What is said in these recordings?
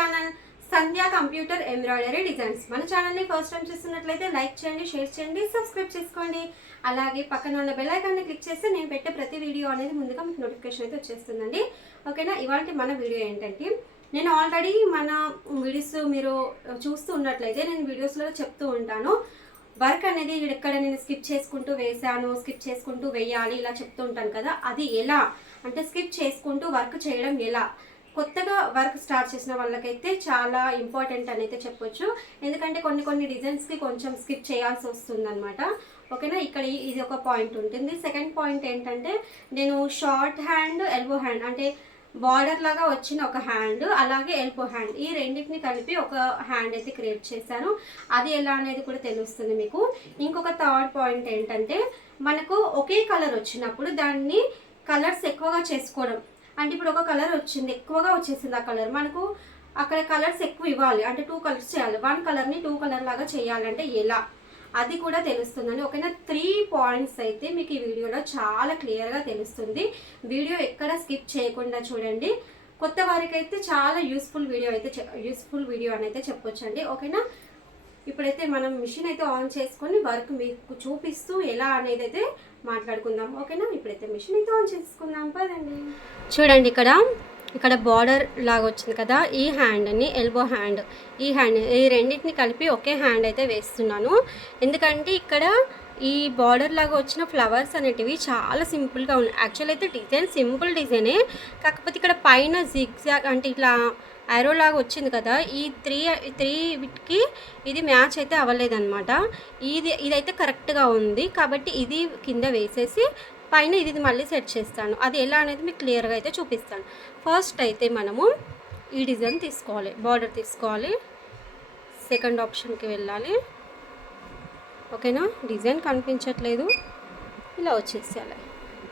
Channel సంధ్య computer embroidery designs. మన ఛానల్ని first time చూస్తున్నట్లయితే లైక్ చేయండి, షేర్ చేయండి, సబ్స్క్రైబ్ చేసుకోండి. అలాగే పక్కన ఉన్న బెల్ ఐకాన్ని క్లిక్ చేస్తే నేను పెట్టే ప్రతి వీడియో అనేది ముందుగా మీకు నోటిఫికేషన్ అయితే వచ్చేస్తుందండి. ఓకేనా, ఇవాళ మన వీడియో ఏంటంటే, నేను ఆల్రెడీ మన వీడియోస్ మీరు చూస్తూ ఉన్నట్లయితే నేను వీడియోస్లో చెప్తూ ఉంటాను. వర్క్ అనేది ఎక్కడ నేను స్కిప్ చేసుకుంటూ వేసాను, స్కిప్ చేసుకుంటూ వేయాలి ఇలా చెప్తూ ఉంటాను కదా. అది ఎలా అంటే స్కిప్ చేసుకుంటూ వర్క్ చేయడం ఎలా, కొత్తగా వర్క్ స్టార్ట్ చేసిన వాళ్ళకైతే చాలా ఇంపార్టెంట్ అని అయితే చెప్పొచ్చు. ఎందుకంటే కొన్ని డిజైన్స్కి కొంచెం స్కిప్ చేయాల్సి వస్తుందన్నమాట. ఓకేనా, ఇక్కడ ఇది ఒక పాయింట్ ఉంటుంది. సెకండ్ పాయింట్ ఏంటంటే, నేను షార్ట్ హ్యాండ్, ఎల్బో హ్యాండ్ అంటే బార్డర్ లాగా వచ్చిన ఒక హ్యాండ్, అలాగే ఎల్బో హ్యాండ్, ఈ రెండింటిని కలిపి ఒక హ్యాండ్ అయితే క్రియేట్ చేశాను. అది ఎలా అనేది కూడా తెలుస్తుంది మీకు. ఇంకొక థర్డ్ పాయింట్ ఏంటంటే, మనకు ఒకే కలర్ వచ్చినప్పుడు దాన్ని కలర్స్ ఎక్కువగా చేసుకోవడం. అంటే ఇప్పుడు ఒక కలర్ వచ్చింది, ఎక్కువగా వచ్చేసింది ఆ కలర్, మనకు అక్కడ కలర్స్ ఎక్కువ ఇవ్వాలి అంటే 2 కలర్స్ చేయాలి. 1 కలర్ని 2 కలర్ లాగా చేయాలంటే ఎలా, అది కూడా తెలుస్తుందండి. ఓకేనా, 3 పాయింట్స్ అయితే మీకు ఈ వీడియోలో చాలా క్లియర్గా తెలుస్తుంది. వీడియో ఎక్కడ స్కిప్ చేయకుండా చూడండి. కొత్త వారికి అయితే చాలా యూస్ఫుల్ వీడియో అని అయితే చెప్పొచ్చండి. ఓకేనా, ఇప్పుడైతే మనం మిషన్ అయితే ఆన్ చేసుకొని వర్క్ మీకు చూపిస్తూ ఎలా అనేది అయితే మాట్లాడుకుందాం. ఓకేనా, ఇప్పుడైతే మిషన్ అయితే ఆన్ చేసుకుందాం పదండి. చూడండి, ఇక్కడ బార్డర్ లాగా వచ్చింది కదా, ఈ హ్యాండ్ని ఎల్బో హ్యాండ్, ఈ రెండింటిని కలిపి ఒకే హ్యాండ్ అయితే వేస్తున్నాను. ఎందుకంటే ఇక్కడ ఈ బార్డర్ లాగా వచ్చిన ఫ్లవర్స్ అనేటివి చాలా సింపుల్గా ఉన్నాయి. యాక్చువల్ అయితే డిజైన్ సింపుల్ డిజైనే, కాకపోతే ఇక్కడ పైన జిగ్జాగ్ అంటే ఇట్లా యారో లాగా వచ్చింది కదా, ఈ త్రీ వీటికి ఇది మ్యాచ్ అయితే అవ్వలేదన్నమాట. ఇదైతే కరెక్ట్గా ఉంది కాబట్టి ఇది కింద వేసేసి పైన ఇది మళ్ళీ సెట్ చేస్తాను. అది ఎలా అనేది మీకు క్లియర్గా అయితే చూపిస్తాను. ఫస్ట్ అయితే మనము ఈ డిజైన్ తీసుకోవాలి, బార్డర్ తీసుకోవాలి, సెకండ్ ఆప్షన్కి వెళ్ళాలి. ఓకేనా, డిజైన్ కనిపించట్లేదు, ఇలా వచ్చేసేయాలి.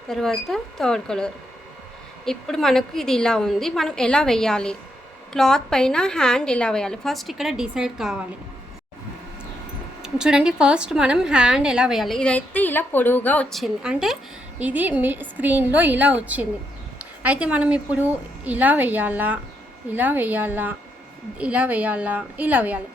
తర్వాత థర్డ్ కలర్. ఇప్పుడు మనకు ఇది ఇలా ఉంది, మనం ఎలా వేయాలి, క్లాత్ పైన హ్యాండ్ ఎలా వేయాలి ఫస్ట్ ఇక్కడ డిసైడ్ కావాలి. చూడండి, ఫస్ట్ మనం హ్యాండ్ ఎలా వేయాలి. ఇదైతే ఇలా పొడవుగా వచ్చింది, అంటే ఇది మీ స్క్రీన్లో ఇలా వచ్చింది. అయితే మనం ఇప్పుడు ఇలా వేయాలా, ఇలా వేయాలా, ఇలా వేయాలా, ఇలా వేయాలి,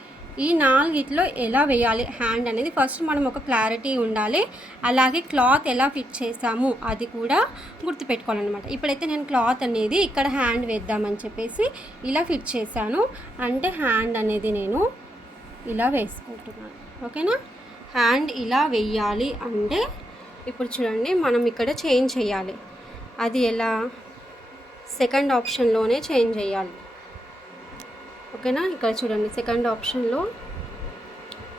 ఈ 4 ఎలా వేయాలి హ్యాండ్ అనేది ఫస్ట్ మనం ఒక క్లారిటీ ఉండాలి. అలాగే క్లాత్ ఎలా ఫిట్ చేసాము అది కూడా గుర్తుపెట్టుకోవాలన్నమాట. ఇప్పుడైతే నేను క్లాత్ అనేది ఇక్కడ హ్యాండ్ వేద్దామని చెప్పేసి ఇలా ఫిట్ చేశాను. అంటే హ్యాండ్ అనేది నేను ఇలా వేసుకుంటున్నాను. ఓకేనా, హ్యాండ్ ఇలా వేయాలి అంటే ఇప్పుడు చూడండి, మనం ఇక్కడ చేంజ్ చేయాలి. అది ఎలా, సెకండ్ ఆప్షన్లోనే చేంజ్ చేయాలి. ఓకేనా, ఇక్కడ చూడండి సెకండ్ ఆప్షన్లో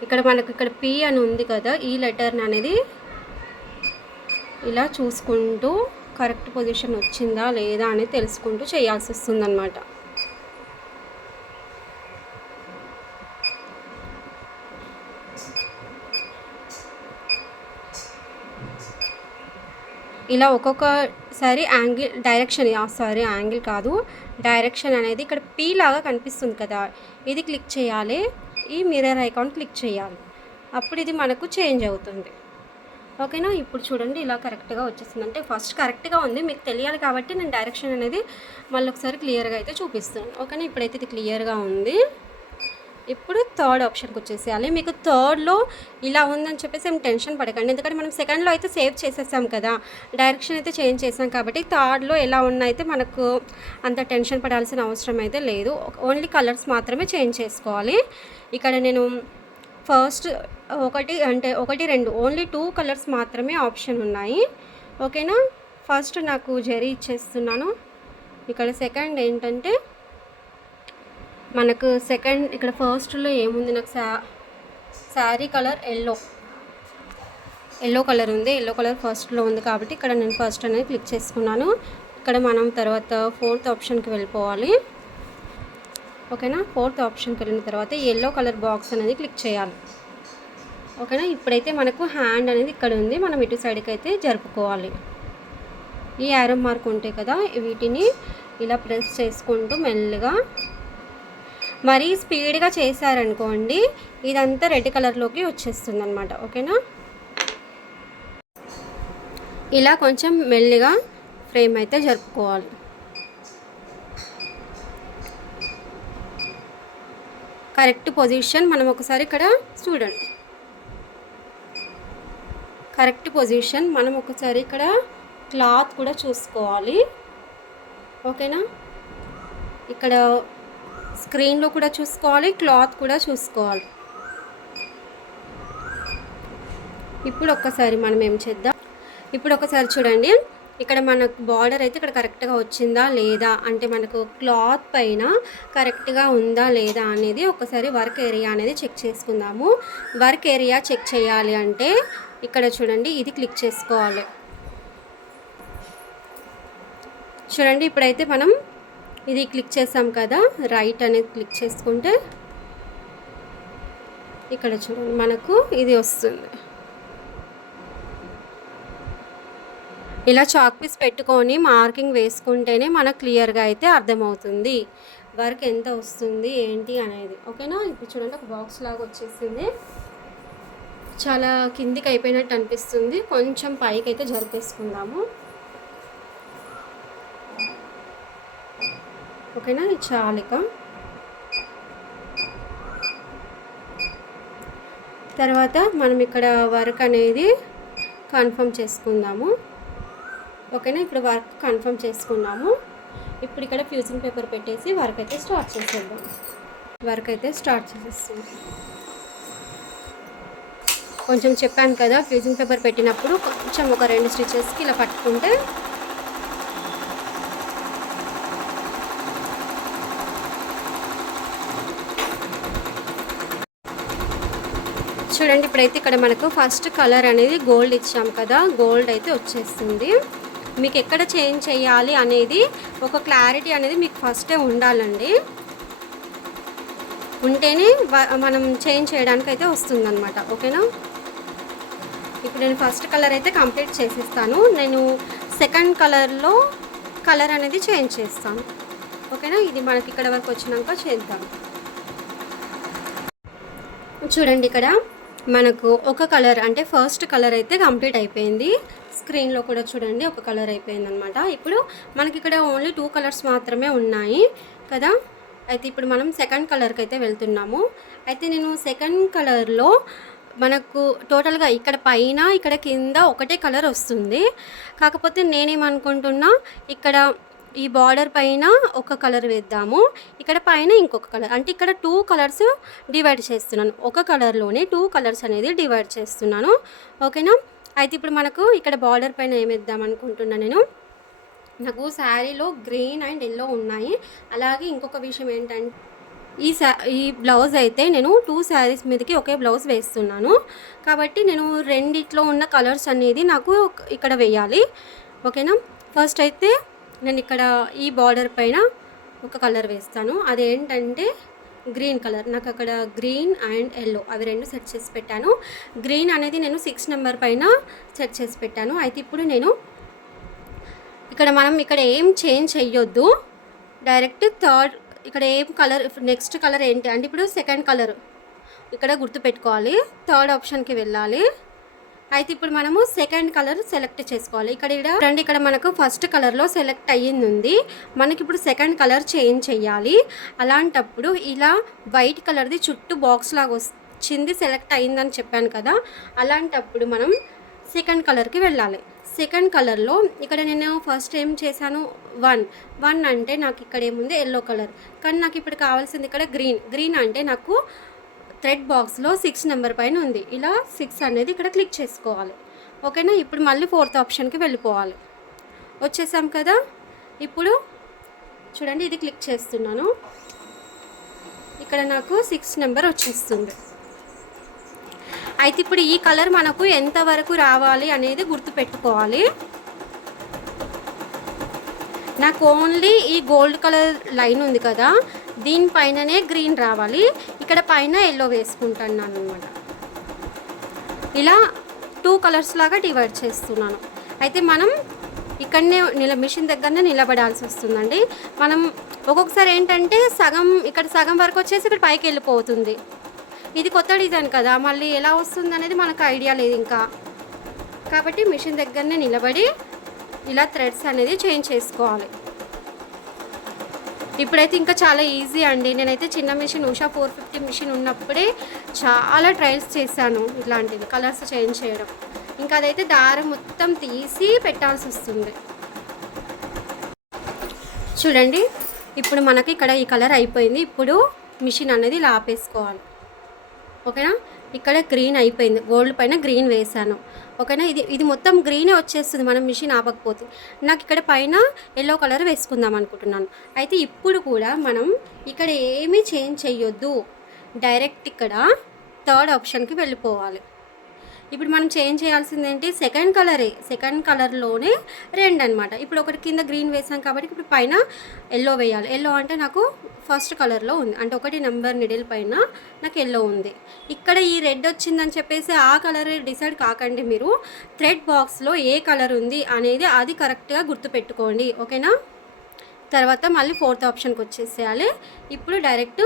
ఇక్కడ మనకు ఇక్కడ పి అని ఉంది కదా, ఈ లెటర్ని అనేది ఇలా చూసుకుంటూ కరెక్ట్ పొజిషన్ వచ్చిందా లేదా అనేది తెలుసుకుంటూ చేయాల్సి వస్తుందన్నమాట. ఇలా ఒక్కొక్కసారి డైరెక్షన్ అనేది ఇక్కడ పీ లాగా కనిపిస్తుంది కదా, ఇది క్లిక్ చేయాలి, ఈ మిర్రర్ ఐకాన్ క్లిక్ చేయాలి, అప్పుడు ఇది మనకు చేంజ్ అవుతుంది. ఓకేనా, ఇప్పుడు చూడండి ఇలా కరెక్ట్గా వచ్చేసింది. అంటే ఫస్ట్ కరెక్ట్గా ఉంది, మీకు తెలియాలి కాబట్టి నేను డైరెక్షన్ అనేది మళ్ళీ ఒకసారి క్లియర్గా అయితే చూపిస్తాను. ఓకేనా, ఇప్పుడైతే ఇది క్లియర్గా ఉంది. ఇప్పుడు థర్డ్ ఆప్షన్కి వచ్చేసేయాలి. మీకు థర్డ్లో ఇలా ఉందని చెప్పేసి ఏం టెన్షన్ పడకండి, ఎందుకంటే మనం సెకండ్లో అయితే సేవ్ చేసేసాం కదా, డైరెక్షన్ అయితే చేంజ్ చేసాం కాబట్టి థర్డ్లో ఎలా ఉన్నైతే మనకు అంత టెన్షన్ పడాల్సిన అవసరం అయితే లేదు. ఓన్లీ కలర్స్ మాత్రమే చేంజ్ చేసుకోవాలి. ఇక్కడ నేను ఫస్ట్ 1, 2 ఓన్లీ 2 కలర్స్ మాత్రమే ఆప్షన్ ఉన్నాయి. ఓకేనా, ఫస్ట్ నాకు జరీ ఇచ్చేస్తున్నాను. ఇక్కడ సెకండ్ ఏంటంటే మనకు ఇక్కడ ఫస్ట్లో ఏముంది, నాకు శారీ కలర్ ఎల్లో కలర్ ఉంది, ఎల్లో కలర్ ఫస్ట్లో ఉంది కాబట్టి ఇక్కడ నేను ఫస్ట్ అనేది క్లిక్ చేసుకున్నాను. ఇక్కడ మనం తర్వాత 4th ఆప్షన్కి వెళ్ళిపోవాలి. ఓకేనా, 4th ఆప్షన్కి వెళ్ళిన తర్వాత ఎల్లో కలర్ బాక్స్ అనేది క్లిక్ చేయాలి. ఓకేనా, ఇప్పుడైతే మనకు హ్యాండ్ అనేది ఇక్కడ ఉంది, మనం ఇటు సైడ్కి అయితే జరుపుకోవాలి. ఈ యారో మార్క్ ఉంటాయి కదా, వీటిని ఇలా ప్రెస్ చేసుకుంటూ మెల్లగా, మరీ స్పీడ్గా చేశారనుకోండి ఇదంతా రెడ్ కలర్లోకి వచ్చేస్తుంది అనమాట. ఓకేనా, ఇలా కొంచెం మెల్లిగా ఫ్రేమ్ అయితే జరుపుకోవాలి. కరెక్ట్ పొజిషన్ మనం ఒకసారి ఇక్కడ చూడండి. కరెక్ట్ పొజిషన్ మనం ఒకసారి ఇక్కడ క్లాత్ కూడా చూసుకోవాలి. ఓకేనా, ఇక్కడ స్క్రీన్లో కూడా చూసుకోవాలి, క్లాత్ కూడా చూసుకోవాలి. ఇప్పుడు ఒక్కసారి మనం ఏం చేద్దాం, ఇప్పుడు ఒకసారి చూడండి, ఇక్కడ మనకు బార్డర్ అయితే ఇక్కడ కరెక్ట్గా వచ్చిందా లేదా, అంటే మనకు క్లాత్ పైన కరెక్ట్గా ఉందా లేదా అనేది ఒకసారి వర్క్ ఏరియా అనేది చెక్ చేసుకుందాము. వర్క్ ఏరియా చెక్ చేయాలి అంటే ఇక్కడ చూడండి, ఇది క్లిక్ చేసుకోవాలి. చూడండి, ఇప్పుడైతే మనం ఇది క్లిక్ చేసాం కదా, రైట్ అనేది క్లిక్ చేసుకుంటే ఇక్కడ చూడండి మనకు ఇది వస్తుంది. ఇలా చాక్ పీస్ పెట్టుకొని మార్కింగ్ వేసుకుంటేనే మనకు క్లియర్గా అయితే అర్థమవుతుంది వర్క్ ఎంత వస్తుంది ఏంటి అనేది. ఓకేనా, ఇప్పుడు చూడండి ఒక బాక్స్ లాగా వచ్చేసింది. చాలా కిందికి అయిపోయినట్టు అనిపిస్తుంది, కొంచెం పైకి అయితే జరిపేసుకుందాము. ఓకేనా, ఇది చాలిక. తర్వాత మనం ఇక్కడ వర్క్ అనేది కన్ఫర్మ్ చేసుకుందాము. ఓకేనా, ఇప్పుడు వర్క్ కన్ఫర్మ్ చేసుకున్నాము. ఇప్పుడు ఇక్కడ ఫ్యూజింగ్ పేపర్ పెట్టేసి వర్క్ అయితే స్టార్ట్ చేసేద్దాం. వర్క్ అయితే స్టార్ట్ చేసేస్తుంది. కొంచెం చెప్పాను కదా, ఫ్యూజింగ్ పేపర్ పెట్టినప్పుడు కొంచెం ఒక 2 స్టిచెస్కి ఇలా పట్టుకుంటే చూడండి. ఇప్పుడైతే ఇక్కడ మనకు ఫస్ట్ కలర్ అనేది గోల్డ్ ఇచ్చాం కదా, గోల్డ్ అయితే వచ్చేస్తుంది. మీకు ఎక్కడ చేంజ్ చేయాలి అనేది ఒక క్లారిటీ అనేది మీకు ఫస్టే ఉండాలండి, ఉంటేనే మనం చేంజ్ చేయడానికి అయితే వస్తుందన్నమాట. ఓకేనా, ఇప్పుడు నేను ఫస్ట్ కలర్ అయితే కంప్లీట్ చేసేస్తాను. నేను సెకండ్ కలర్లో కలర్ అనేది చేంజ్ చేస్తాను. ఓకేనా, ఇది మనకి ఇక్కడ వరకు వచ్చినాక చేద్దాం. చూడండి, ఇక్కడ మనకు ఒక కలర్ అంటే ఫస్ట్ కలర్ అయితే కంప్లీట్ అయిపోయింది. స్క్రీన్లో కూడా చూడండి ఒక కలర్ అయిపోయింది అనమాట. ఇప్పుడు మనకి ఇక్కడ ఓన్లీ 2 కలర్స్ మాత్రమే ఉన్నాయి కదా. అయితే ఇప్పుడు మనం సెకండ్ కలర్కి అయితే వెళ్తున్నాము. అయితే నేను సెకండ్ కలర్లో మనకు టోటల్గా ఇక్కడ పైన ఇక్కడ కింద ఒకటే కలర్ వస్తుంది. కాకపోతే నేనేమనుకుంటున్నా, ఇక్కడ ఈ బార్డర్ పైన ఒక కలర్ వేద్దాము, ఇక్కడ పైన ఇంకొక కలర్, అంటే ఇక్కడ 2 కలర్స్ డివైడ్ చేస్తున్నాను. ఒక కలర్లోనే 2 కలర్స్ అనేది డివైడ్ చేస్తున్నాను. ఓకేనా, అయితే ఇప్పుడు మనకు ఇక్కడ బార్డర్ పైన ఏమేద్దాం అనుకుంటున్నా నేను, నాకు శారీలో గ్రీన్ అండ్ ఎల్లో ఉన్నాయి. అలాగే ఇంకొక విషయం ఏంటంటే ఈ బ్లౌజ్ అయితే నేను 2 శారీస్ మీదకి ఒకే బ్లౌజ్ వేస్తున్నాను. కాబట్టి నేను రెండిట్లో ఉన్న కలర్స్ అనేది నాకు ఇక్కడ వేయాలి. ఓకేనా, ఫస్ట్ అయితే నేను ఇక్కడ ఈ బార్డర్ పైన ఒక కలర్ వేస్తాను. అదేంటంటే గ్రీన్ కలర్. నాకు అక్కడ గ్రీన్ అండ్ ఎల్లో అవి 2 సెట్ చేసి పెట్టాను. గ్రీన్ అనేది నేను 6 నెంబర్ పైన సెట్ చేసి పెట్టాను. అయితే ఇప్పుడు నేను మనం ఇక్కడ ఏం చేంజ్ చెయ్యొద్దు, డైరెక్ట్ థర్డ్ ఇక్కడ ఏం కలర్, నెక్స్ట్ కలర్ ఏంటి అంటే ఇప్పుడు సెకండ్ కలర్ ఇక్కడ గుర్తుపెట్టుకోవాలి, థర్డ్ ఆప్షన్కి వెళ్ళాలి. అయితే ఇప్పుడు మనము సెకండ్ కలర్ సెలెక్ట్ చేసుకోవాలి. ఇక్కడ మనకు ఫస్ట్ కలర్లో సెలెక్ట్ అయ్యింది, మనకి ఇప్పుడు సెకండ్ కలర్ చేంజ్ చేయాలి. అలాంటప్పుడు ఇలా వైట్ కలర్ది చుట్టూ బాక్స్ లాగా వచ్చింది, సెలెక్ట్ అయ్యిందని చెప్పాను కదా. అలాంటప్పుడు మనం సెకండ్ కలర్కి వెళ్ళాలి. సెకండ్ కలర్లో ఇక్కడ నేను ఫస్ట్ ఏం చేశాను, 1 అంటే నాకు ఇక్కడ ఏముంది ఎల్లో కలర్, కానీ నాకు ఇప్పుడు కావాల్సింది ఇక్కడ గ్రీన్ అంటే నాకు థ్రెడ్ బాక్స్లో 6 నెంబర్ పైన ఉంది. ఇలా 6 అనేది ఇక్కడ క్లిక్ చేసుకోవాలి. ఓకేనా, ఇప్పుడు మళ్ళీ 4th ఆప్షన్కి వెళ్ళిపోవాలి. వచ్చేసాం కదా. ఇప్పుడు చూడండి, ఇది క్లిక్ చేస్తున్నాను, ఇక్కడ నాకు 6 నెంబర్ వచ్చేస్తుంది. అయితే ఇప్పుడు ఈ కలర్ మనకు ఎంతవరకు రావాలి అనేది గుర్తుపెట్టుకోవాలి. నాకు ఓన్లీ ఈ గోల్డ్ కలర్ లైన్ ఉంది కదా, దీనిపైననే గ్రీన్ రావాలి. ఇక్కడ పైన ఎల్లో వేసుకుంటాను అనమాట. ఇలా 2 కలర్స్ లాగా డివైడ్ చేస్తున్నాను. అయితే మనం ఇక్కడనే మిషన్ దగ్గరనే నిలబడాల్సి వస్తుందండి. మనం ఒక్కొక్కసారి ఏంటంటే ఇక్కడ సగం వరకు వచ్చేసి ఇక్కడ పైకి వెళ్ళిపోతుంది. ఇది కొత్త డిజైన్ కదా, మళ్ళీ ఎలా వస్తుంది అనేది మనకు ఐడియా లేదు ఇంకా. కాబట్టి మిషన్ దగ్గరనే నిలబడి ఇలా థ్రెడ్స్ అనేది చేంజ్ చేసుకోవాలి. ఇప్పుడైతే ఇంకా చాలా ఈజీ అండి. నేనైతే చిన్న మిషన్ ఉషా 450 మిషన్ ఉన్నప్పుడే చాలా ట్రయల్స్ చేశాను ఇట్లాంటివి కలర్స్ చేంజ్ చేయడం. ఇంకా అదైతే దారం మొత్తం తీసి పెట్టాల్సి వస్తుంది. చూడండి ఇప్పుడు మనకి ఇక్కడ ఈ కలర్ అయిపోయింది. ఇప్పుడు మిషన్ అనేది ఇలా ఆపేసుకోవాలి. ఓకేనా, ఇక్కడ గ్రీన్ అయిపోయింది, గోల్డ్ పైన గ్రీన్ వేసాను. ఓకేనా, ఇది మొత్తం గ్రీనే వచ్చేస్తుంది మనం మిషన్ ఆపకపోతే. నాకు ఇక్కడ పైన ఎల్లో కలర్ వేసుకుందాం అనుకుంటున్నాను. అయితే ఇప్పుడు కూడా మనం ఇక్కడ ఏమీ చేంజ్ చేయొద్దు, డైరెక్ట్ ఇక్కడ థర్డ్ ఆప్షన్కి వెళ్ళిపోవాలి. ఇప్పుడు మనం చేంజ్ చేయాల్సింది ఏంటి, సెకండ్ కలర్లోనే రెండు అనమాట. ఇప్పుడు ఒకటి కింద గ్రీన్ వేసాం కాబట్టి ఇప్పుడు పైన ఎల్లో వేయాలి. ఎల్లో అంటే నాకు ఫస్ట్ కలర్లో ఉంది, అంటే 1 నెంబర్ నిడిల్ పైన నాకు ఎల్లో ఉంది. ఇక్కడ ఈ రెడ్ వచ్చిందని చెప్పేసి ఆ కలర్ డిసైడ్ కాకండి, మీరు థ్రెడ్ బాక్స్లో ఏ కలర్ ఉంది అనేది అది కరెక్ట్గా గుర్తుపెట్టుకోండి. ఓకేనా, తర్వాత మళ్ళీ ఫోర్త్ ఆప్షన్కి వచ్చేసేయాలి. ఇప్పుడు డైరెక్ట్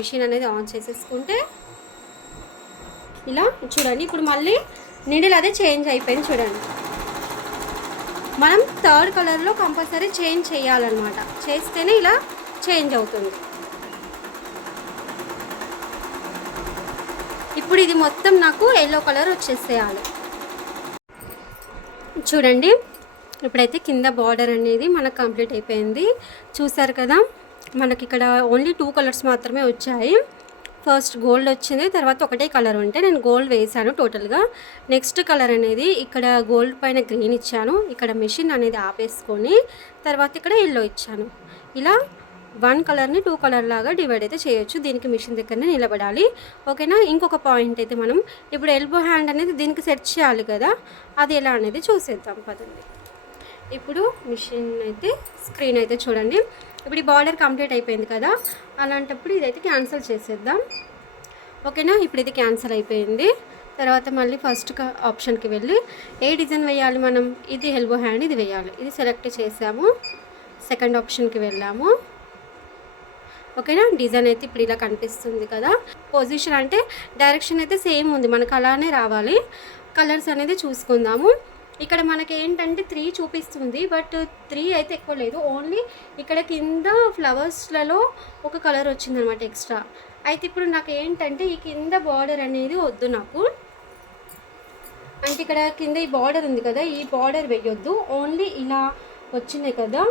మిషన్ అనేది ఆన్ చేసేసుకుంటే ఇలా చూడండి. ఇప్పుడు మళ్ళీ నీడిల్ అదే చేంజ్ అయిపోయింది చూడండి. మనం థర్డ్ కలర్లో కంపల్సరీ చేంజ్ చేయాలన్నమాట, చేస్తేనే ఇలా చేంజ్ అవుతుంది. ఇప్పుడు ఇది మొత్తం నాకు ఎల్లో కలర్ వచ్చేసేయాలి. చూడండి ఇప్పుడైతే కింద బార్డర్ అనేది మనకు కంప్లీట్ అయిపోయింది. చూసారు కదా, మనకి ఇక్కడ ఓన్లీ 2 కలర్స్ మాత్రమే వచ్చాయి. ఫస్ట్ గోల్డ్ వచ్చింది, తర్వాత ఒకటే కలర్ ఉంటే నేను గోల్డ్ వేసాను టోటల్గా. నెక్స్ట్ కలర్ అనేది ఇక్కడ గోల్డ్ పైన గ్రీన్ ఇచ్చాను, ఇక్కడ మిషన్ అనేది ఆపేసుకొని తర్వాత ఇక్కడ ఎల్లో ఇచ్చాను. ఇలా 1 కలర్ని 2 కలర్ లాగా డివైడ్ అయితే చేయొచ్చు. దీనికి మిషన్ దగ్గరనే నిలబడాలి. ఓకేనా, ఇంకొక పాయింట్ అయితే మనం ఇప్పుడు ఎల్బో హ్యాండ్ అనేది దీనికి సెట్ చేయాలి కదా, అది ఎలా అనేది చూసేద్దాం పదండి. ఇప్పుడు మిషన్ అయితే స్క్రీన్ అయితే చూడండి. ఇప్పుడు ఈ బార్డర్ కంప్లీట్ అయిపోయింది కదా, అలాంటప్పుడు ఇదైతే క్యాన్సిల్ చేసేద్దాం. ఓకేనా, ఇప్పుడు ఇది క్యాన్సిల్ అయిపోయింది. తర్వాత మళ్ళీ ఫస్ట్ ఆప్షన్కి వెళ్ళి ఏ డిజైన్ వేయాలి మనం, ఇది ఎల్బో హ్యాండ్ ఇది వేయాలి. ఇది సెలెక్ట్ చేసాము, సెకండ్ ఆప్షన్కి వెళ్ళాము. ఓకేనా, డిజైన్ అయితే ఇప్పుడు ఇలా కనిపిస్తుంది కదా. పొజిషన్ అంటే డైరెక్షన్ అయితే సేమ్ ఉంది, మనకు అలానే రావాలి. కలర్స్ అనేది చూసుకుందాము. ఇక్కడ మనకి ఏంటంటే 3 చూపిస్తుంది, బట్ 3 అయితే ఎక్కువ లేదు. ఓన్లీ ఇక్కడ కింద ఫ్లవర్స్లలో ఒక కలర్ వచ్చిందనమాట ఎక్స్ట్రా. అయితే ఇప్పుడు నాకు ఏంటంటే ఈ కింద బార్డర్ అనేది వద్దు నాకు, అంటే ఇక్కడ కింద ఈ బార్డర్ ఉంది కదా, ఈ బార్డర్ వేయొద్దు. ఓన్లీ ఇలా వచ్చినాయి కదా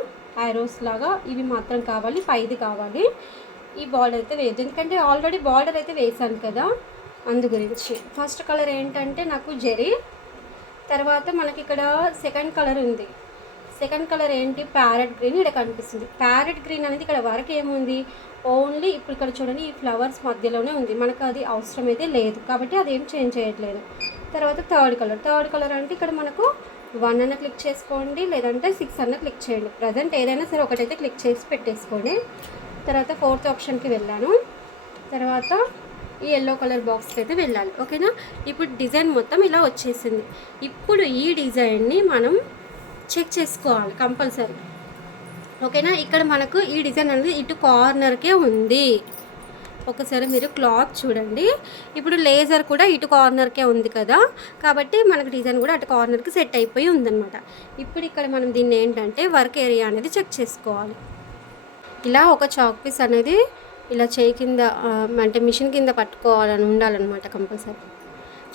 ఐరోస్ లాగా, ఇవి మాత్రం కావాలి, పైది కావాలి. ఈ బార్డర్ అయితే వేయద్దు, ఎందుకంటే ఆల్రెడీ బార్డర్ అయితే వేసాను కదా, అందు గురించి. ఫస్ట్ కలర్ ఏంటంటే నాకు జెరీ, తర్వాత మనకి ఇక్కడ సెకండ్ కలర్ ఉంది. సెకండ్ కలర్ ఏంటి, ప్యారెట్ గ్రీన్ ఇక్కడ కనిపిస్తుంది. ప్యారెట్ గ్రీన్ అనేది ఇక్కడ వరకు ఏముంది, ఓన్లీ ఇప్పుడు ఇక్కడ చూడండి ఈ ఫ్లవర్స్ మధ్యలోనే ఉంది, మనకు అది అవసరం అయితే లేదు కాబట్టి అది ఏం చేంజ్ చేయట్లేదు. తర్వాత థర్డ్ కలర్ అంటే ఇక్కడ మనకు 1 అన్న క్లిక్ చేసుకోండి, లేదంటే 6 అన్న క్లిక్ చేయండి. ప్రజెంట్ ఏదైనా సరే ఒకటైతే క్లిక్ చేసి పెట్టేసుకోండి. తర్వాత ఫోర్త్ ఆప్షన్కి వెళ్ళాను, తర్వాత ఈ ఎల్లో కలర్ బాక్స్కి అయితే వెళ్ళాలి. ఓకేనా, ఇప్పుడు డిజైన్ మొత్తం ఇలా వచ్చేసింది. ఇప్పుడు ఈ డిజైన్ని మనం చెక్ చేసుకోవాలి కంపల్సరీ. ఓకేనా, ఇక్కడ మనకు ఈ డిజైన్ అనేది ఇటు కార్నర్కే ఉంది. ఒకసారి మీరు క్లాత్ చూడండి, ఇప్పుడు లేజర్ కూడా ఇటు కార్నర్కే ఉంది కదా, కాబట్టి మనకు డిజైన్ కూడా అటు కార్నర్కి సెట్ అయిపోయి ఉందన్నమాట. ఇప్పుడు ఇక్కడ మనం దీన్ని ఏంటంటే వర్క్ ఏరియా అనేది చెక్ చేసుకోవాలి. ఇలా ఒక చాక్ పీస్ అనేది ఇలా చేయి కింద అంటే మిషన్ కింద పట్టుకోవాలని ఉండాలన్నమాట కంపల్సరీ.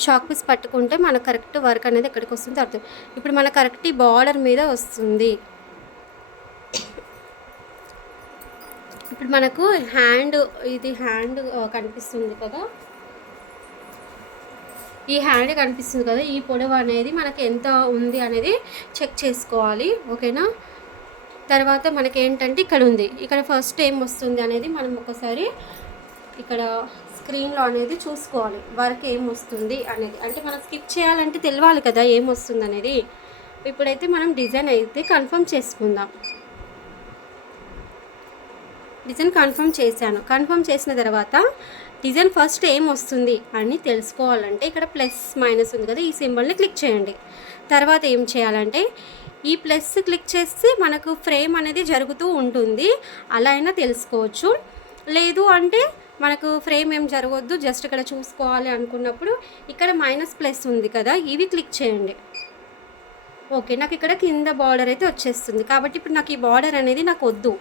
చాక్ పీస్ పట్టుకుంటే మనకు కరెక్ట్ వర్క్ అనేది ఎక్కడికి వస్తుంది అర్థం. ఇప్పుడు మన కరెక్ట్ ఈ బార్డర్ మీద వస్తుంది. ఇప్పుడు మనకు ఇది హ్యాండ్ కనిపిస్తుంది కదా, ఈ హ్యాండ్ కనిపిస్తుంది కదా, ఈ పొడవు అనేది మనకి ఎంత ఉంది అనేది చెక్ చేసుకోవాలి. ఓకేనా, తర్వాత మనకి ఏంటంటే ఇక్కడ ఉంది, ఇక్కడ ఫస్ట్ ఏం వస్తుంది అనేది మనం ఒకసారి ఇక్కడ స్క్రీన్లో అనేది చూసుకోవాలి, వర్క్ ఏం వస్తుంది అనేది. అంటే మనం స్కిప్ చేయాలంటే తెలియాలి కదా ఏం వస్తుంది అనేది. ఇప్పుడైతే మనం డిజైన్ అయితే కన్ఫర్మ్ చేసుకుందాం. డిజైన్ కన్ఫర్మ్ చేసిన తర్వాత డిజైన్ ఫస్ట్ ఏం వస్తుంది అని తెలుసుకోవాలంటే ఇక్కడ ప్లస్ మైనస్ ఉంది కదా, ఈ సింబల్ని క్లిక్ చేయండి. తర్వాత ఏం చేయాలంటే ఈ ప్లస్ క్లిక్ చేస్తే మనకు ఫ్రేమ్ అనేది జరుగుతూ ఉంటుంది, అలా అయినా తెలుసుకోవచ్చు. లేదు అంటే మనకు ఫ్రేమ్ ఏం జరగవద్దు, జస్ట్ ఇక్కడ చూసుకోవాలి అనుకున్నప్పుడు ఇక్కడ మైనస్ ప్లస్ ఉంది కదా, ఇవి క్లిక్ చేయండి. ఓకే, నాకు ఇక్కడ కింద బార్డర్ అయితే వచ్చేస్తుంది కాబట్టి ఇప్పుడు నాకు ఈ బార్డర్ అనేది నాకు వద్దు.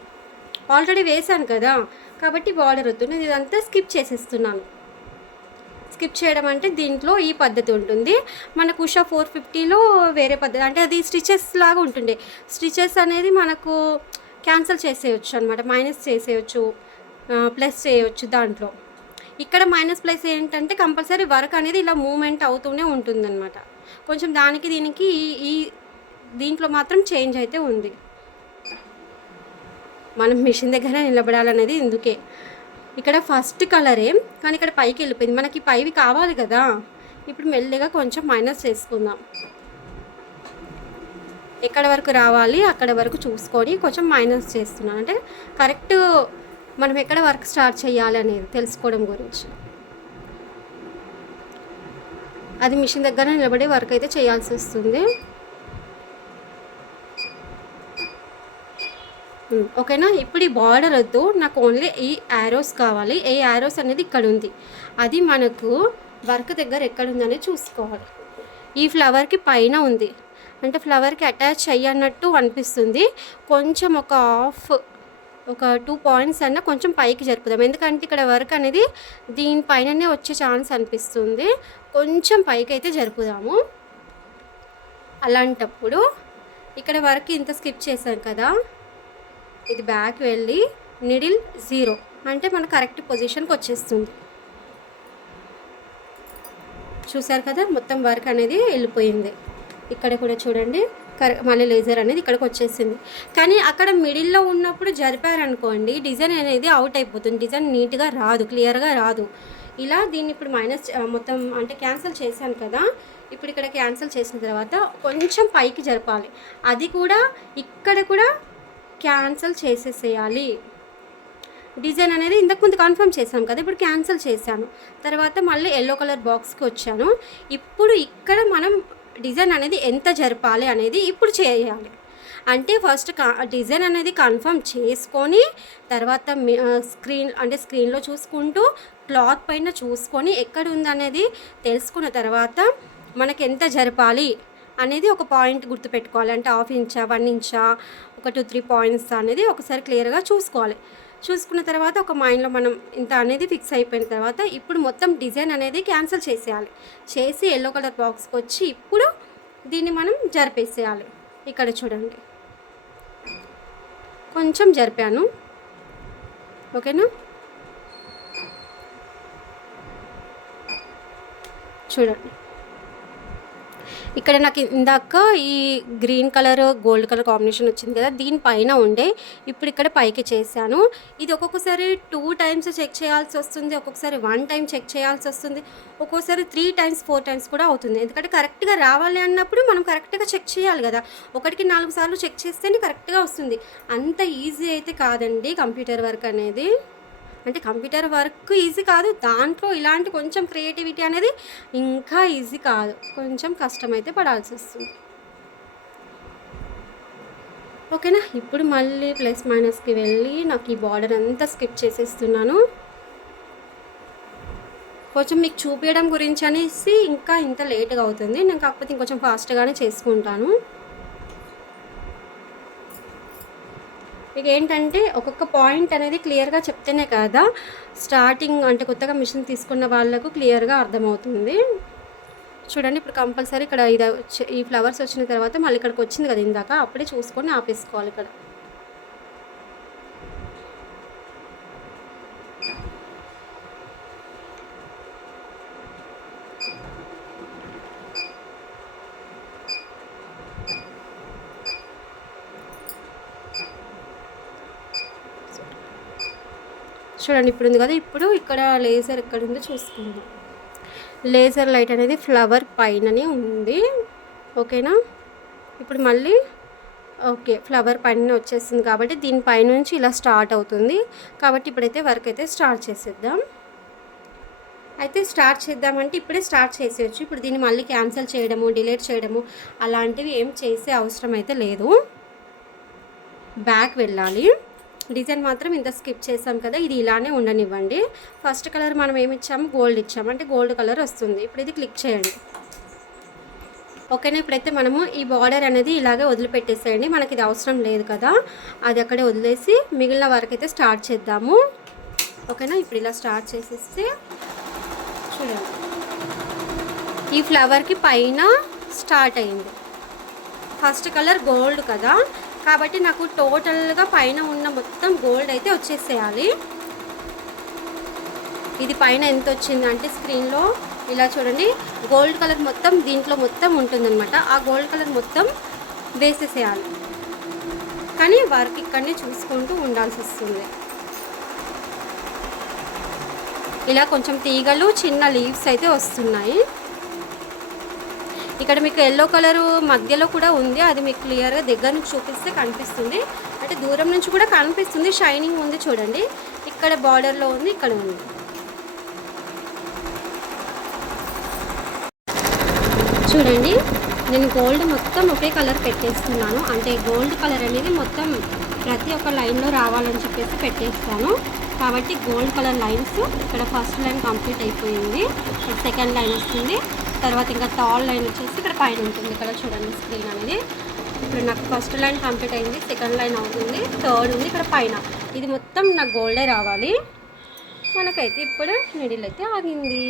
ఆల్రెడీ వేసాను కదా, కాబట్టి బార్డర్ వద్దు. నేను ఇదంతా స్కిప్ చేసేస్తున్నాను. స్కిప్ చేయడం అంటే దీంట్లో ఈ పద్ధతి ఉంటుంది. మనకు ఉషా 450లో వేరే పద్ధతి, అంటే అది స్టిచెస్ లాగా ఉంటుండే. స్టిచెస్ అనేది మనకు క్యాన్సిల్ చేసేయచ్చు అనమాట, మైనస్ చేసేయచ్చు, ప్లస్ చేయవచ్చు దాంట్లో. ఇక్కడ మైనస్ ప్లస్ ఏంటంటే కంపల్సరీ వర్క్ అనేది ఇలా మూమెంట్ అవుతూనే ఉంటుందన్నమాట. కొంచెం దానికి దీనికి ఈ దీంట్లో మాత్రం చేంజ్ అయితే ఉంది. మనం మిషన్ దగ్గర నిలబడాలనేది ఇందుకే. ఇక్కడ ఫస్ట్ కలరే, కానీ ఇక్కడ పైకి వెళ్ళిపోయింది. మనకి పైవి కావాలి కదా, ఇప్పుడు మెల్లిగా కొంచెం మైనస్ చేసుకుందాం. ఎక్కడ వరకు రావాలి అక్కడ వరకు చూసుకొని కొంచెం మైనస్ చేస్తున్నాను, అంటే కరెక్ట్ మనం ఎక్కడ వర్క్ స్టార్ట్ చేయాలి అనేది తెలుసుకోవడం గురించి. అది మిషన్ దగ్గర నిలబడి వర్క్ అయితే చేయాల్సి వస్తుంది. ఓకేనా. ఇప్పుడు ఈ బార్డర్ వద్దు, నాకు ఓన్లీ ఈ యారోస్ కావాలి. ఏ యారోస్ అనేది ఇక్కడ ఉంది, అది మనకు వర్క్ దగ్గర ఎక్కడ ఉందనేది చూసుకోవాలి. ఈ ఫ్లవర్కి పైన ఉంది, అంటే ఫ్లవర్కి అటాచ్ అయ్యన్నట్టు అనిపిస్తుంది. కొంచెం ఒక 2 పాయింట్స్ అన్న కొంచెం పైకి జరుపుదాం, ఎందుకంటే ఇక్కడ వర్క్ అనేది దీనిపైననే వచ్చే ఛాన్స్ అనిపిస్తుంది. కొంచెం పైకి అయితే జరుపుదాము. అలాంటప్పుడు ఇక్కడ వర్క్ ఇంత స్కిప్ చేశాం కదా, ఇది బ్యాక్ వెళ్ళి నిడిల్ 0 అంటే మన కరెక్ట్ పొజిషన్కి వచ్చేస్తుంది. చూసారు కదా, మొత్తం వర్క్ అనేది వెళ్ళిపోయింది. ఇక్కడ కూడా చూడండి, మళ్ళీ లేజర్ అనేది ఇక్కడికి వచ్చేసింది. కానీ అక్కడ మిడిల్లో ఉన్నప్పుడు జరిపారనుకోండి, డిజైన్ అనేది అవుట్ అయిపోతుంది. డిజైన్ నీట్గా రాదు, క్లియర్గా రాదు. ఇలా దీన్ని ఇప్పుడు మైనస్ మొత్తం అంటే క్యాన్సిల్ చేశాను కదా, ఇప్పుడు ఇక్కడ క్యాన్సిల్ చేసిన తర్వాత కొంచెం పైకి జరపాలి. అది కూడా ఇక్కడ కూడా క్యాన్సిల్ చేసేసేయాలి. డిజైన్ అనేది ఇంతకుముందు కన్ఫర్మ్ చేశాను కదా, ఇప్పుడు క్యాన్సిల్ చేశాను. తర్వాత మళ్ళీ ఎల్లో కలర్ బాక్స్కి వచ్చాను. ఇప్పుడు ఇక్కడ మనం డిజైన్ అనేది ఎంత జరపాలి అనేది ఇప్పుడు చేయాలి. అంటే ఫస్ట్ డిజైన్ అనేది కన్ఫర్మ్ చేసుకొని తర్వాత స్క్రీన్లో చూసుకుంటూ క్లాత్ పైన చూసుకొని ఎక్కడ ఉందనేది తెలుసుకున్న తర్వాత మనకి ఎంత జరపాలి అనేది ఒక పాయింట్ గుర్తుపెట్టుకోవాలి. అంటే 1/2 ఇంచా 1 ఇంచా ఒక 2-3 పాయింట్స్ అనేది ఒకసారి క్లియర్గా చూసుకోవాలి. చూసుకున్న తర్వాత ఒక మైండ్లో మనం ఇంత అనేది ఫిక్స్ అయిపోయిన తర్వాత ఇప్పుడు మొత్తం డిజైన్ అనేది క్యాన్సిల్ చేసేయాలి. చేసి ఎల్లో కలర్ బాక్స్కి వచ్చి ఇప్పుడు దీన్ని మనం జరిపేసేయాలి. ఇక్కడ చూడండి, కొంచెం జరిపాను. ఓకేనా, చూడండి. ఇక్కడ నాకు ఇందాక ఈ green colour gold colour combination వచ్చింది కదా, దీనిపైన ఉండే ఇప్పుడు ఇక్కడ పైకి చేశాను. ఇది ఒక్కొక్కసారి 2 టైమ్స్ చెక్ చేయాల్సి వస్తుంది, ఒక్కొక్కసారి 1 టైం చెక్ చేయాల్సి వస్తుంది, ఒక్కొక్కసారి 3 టైమ్స్ 4 టైమ్స్ కూడా అవుతుంది. ఎందుకంటే కరెక్ట్గా రావాలి అన్నప్పుడు మనం కరెక్ట్గా చెక్ చేయాలి కదా. 1కి 4 సార్లు చెక్ చేస్తేనే కరెక్ట్గా వస్తుంది. అంత ఈజీ అయితే కాదండి కంప్యూటర్ వర్క్ అనేది. అంటే కంప్యూటర్ వర్క్ ఈజీ కాదు, దాంట్లో ఇలాంటి కొంచెం క్రియేటివిటీ అనేది ఇంకా ఈజీ కాదు, కొంచెం కష్టమైతే పడాల్సి వస్తుంది. ఓకేనా, ఇప్పుడు మళ్ళీ ప్లస్ మైనస్కి వెళ్ళి నాకు ఈ బార్డర్ అంతా స్కిప్ చేసేస్తున్నాను. కొంచెం మీకు చూపించడం గురించి అనేసి ఇంకా ఇంత లేట్గా అవుతుంది. నేను కాకపోతే ఇంకొంచెం ఫాస్ట్గానే చేసుకుంటాను. ఇక ఏంటంటే ఒక్కొక్క పాయింట్ అనేది క్లియర్గా చెప్తేనే కదా స్టార్టింగ్ అంటే కొత్తగా మిషన్ తీసుకున్న వాళ్ళకు క్లియర్గా అర్థమవుతుంది. చూడండి, ఇప్పుడు కంపల్సరీ ఇక్కడ ఈ ఫ్లవర్స్ వచ్చిన తర్వాత మళ్ళీ ఇక్కడికి వచ్చింది కదా ఇందాక, అప్పుడే చూసుకొని ఆపేసుకోవాలి. ఇక్కడ చూడండి, ఇప్పుడు ఉంది కదా, ఇప్పుడు ఇక్కడ లేజర్ ఎక్కడ ఉందో చూసుకుందాం. లేజర్ లైట్ అనేది ఫ్లవర్ పైననే ఉంది. ఓకేనా, ఇప్పుడు మళ్ళీ ఓకే ఫ్లవర్ పైన వచ్చేసింది కాబట్టి దీనిపైన నుంచి ఇలా స్టార్ట్ అవుతుంది. కాబట్టి ఇప్పుడైతే వర్క్ అయితే స్టార్ట్ చేసేద్దాం. అయితే స్టార్ట్ చేద్దామంటే ఇప్పుడే స్టార్ట్ చేసేయచ్చు. ఇప్పుడు దీన్ని మళ్ళీ క్యాన్సిల్ చేయడము, డిలీట్ చేయడము అలాంటివి ఏం చేసే అవసరం అయితే లేదు. బ్యాక్ వెళ్ళాలి. డిజైన్ మాత్రం ఇంత స్కిప్ చేసాం కదా, ఇది ఇలానే ఉండనివ్వండి. ఫస్ట్ కలర్ మనం ఏమి ఇచ్చాము, గోల్డ్ ఇచ్చాము, అంటే గోల్డ్ కలర్ వస్తుంది. ఇప్పుడు ఇది క్లిక్ చేయండి. ఓకేనా. ఇప్పుడైతే మనము ఈ బార్డర్ అనేది ఇలాగే వదిలిపెట్టేసేయండి, మనకి ఇది అవసరం లేదు కదా, అది అక్కడే వదిలేసి మిగిలిన వరకు అయితే స్టార్ట్ చేద్దాము. ఓకేనా. ఇప్పుడు ఇలా స్టార్ట్ చేసేస్తే చూడండి, ఈ ఫ్లవర్కి పైన స్టార్ట్ అయింది. ఫస్ట్ కలర్ గోల్డ్ కదా, కాబట్టి నాకు టోటల్గా పైన ఉన్న మొత్తం గోల్డ్ అయితే వచ్చేసేయాలి. ఇది పైన ఎంత వచ్చిందంటే స్క్రీన్లో ఇలా చూడండి, గోల్డ్ కలర్ మొత్తం దీంట్లో మొత్తం ఉంటుందన్నమాట. ఆ గోల్డ్ కలర్ మొత్తం వేసేసేయాలి, కానీ వర్క్ ఇక్కడనే చూసుకుంటూ ఉండాల్సి వస్తుంది. ఇలా కొంచెం తీగలు చిన్న లీవ్స్ అయితే వస్తున్నాయి. ఇక్కడ మీకు ఎల్లో కలరు మధ్యలో కూడా ఉంది, అది మీకు క్లియర్గా దగ్గర నుంచి చూపిస్తే కనిపిస్తుంది, అంటే దూరం నుంచి కూడా కనిపిస్తుంది. షైనింగ్ ఉంది చూడండి, ఇక్కడ బార్డర్లో ఉంది, ఇక్కడ ఉంది. చూడండి, నేను గోల్డ్ మొత్తం ఒకే కలర్ పెట్టేస్తున్నాను, అంటే గోల్డ్ కలర్ అనేది మొత్తం ప్రతి ఒక్క లైన్లో రావాలని చెప్పేసి పెట్టేస్తాను. కాబట్టి గోల్డ్ కలర్ లైన్స్ ఇక్కడ ఫస్ట్ లైన్ కంప్లీట్ అయిపోయింది, ఇక్కడ సెకండ్ లైన్ వస్తుంది, తర్వాత ఇంకా థర్డ్ లైన్ వచ్చేసి ఇక్కడ పైన ఉంటుంది. ఇక్కడ చూడండి స్క్రీన్ అనేది, ఇప్పుడు నాకు ఫస్ట్ లైన్ కంప్లీట్ అయింది, సెకండ్ లైన్ అవుతుంది, థర్డ్ ఉంది ఇక్కడ పైన. ఇది మొత్తం నాకు గోల్డే రావాలి. మనకైతే ఇప్పుడు మిడిల్ అయితే ఆగింది.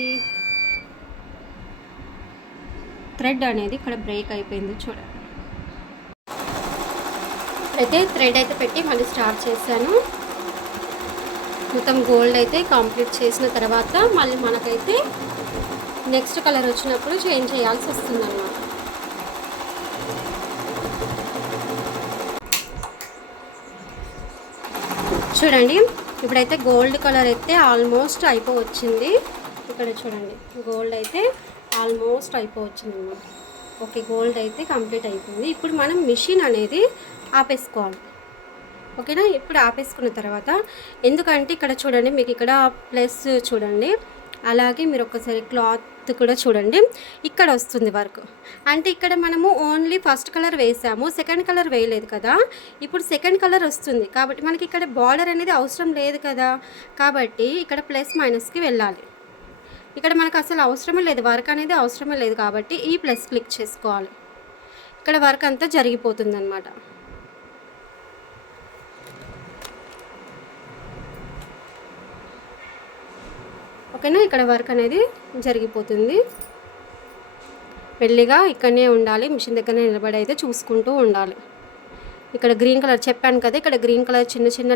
థ్రెడ్ అనేది ఇక్కడ బ్రేక్ అయిపోయింది చూడండి. అయితే థ్రెడ్ అయితే పెట్టి మళ్ళీ స్టార్ట్ చేశాను. మొత్తం గోల్డ్ అయితే కంప్లీట్ చేసిన తర్వాత మళ్ళీ మనకైతే నెక్స్ట్ కలర్ వచ్చినప్పుడు చేంజ్ చేయాల్సి వస్తుంది అన్నమాట. చూడండి, ఇప్పుడైతే గోల్డ్ కలర్ అయితే ఆల్మోస్ట్ అయిపోవచ్చింది. ఇక్కడ చూడండి, గోల్డ్ అయితే ఆల్మోస్ట్ అయిపోవచ్చింది అన్నమాట. ఓకే, గోల్డ్ అయితే కంప్లీట్ అయిపోయింది. ఇప్పుడు మనం మిషన్ అనేది ఆపేసుకోవాలి. ఓకేనా. ఇప్పుడు ఆపేసుకున్న తర్వాత, ఎందుకంటే ఇక్కడ చూడండి మీకు ఇక్కడ ప్లస్ చూడండి, అలాగే మీరు ఒకసారి క్లాత్ కూడా చూడండి, ఇక్కడ వస్తుంది వర్క్. అంటే ఇక్కడ మనము ఓన్లీ ఫస్ట్ కలర్ వేసాము, సెకండ్ కలర్ వేయలేదు కదా, ఇప్పుడు సెకండ్ కలర్ వస్తుంది. కాబట్టి మనకి ఇక్కడ బార్డర్ అనేది అవసరం లేదు కదా, కాబట్టి ఇక్కడ ప్లస్ మైనస్కి వెళ్ళాలి. ఇక్కడ మనకు అసలు అవసరమే లేదు, వర్క్ అనేది అవసరమే లేదు, కాబట్టి ఈ ప్లస్ క్లిక్ చేసుకోవాలి. ఇక్కడ వర్క్ అంతా జరిగిపోతుంది అన్నమాట. ఓకేనా. ఇక్కడ వర్క్ అనేది జరిగిపోతుంది. పెళ్ళిగా ఇక్కడనే ఉండాలి, మిషన్ దగ్గరనే నిలబడి అయితే చూసుకుంటూ ఉండాలి. ఇక్కడ గ్రీన్ కలర్ చెప్పాను కదా, ఇక్కడ గ్రీన్ కలర్ చిన్న చిన్న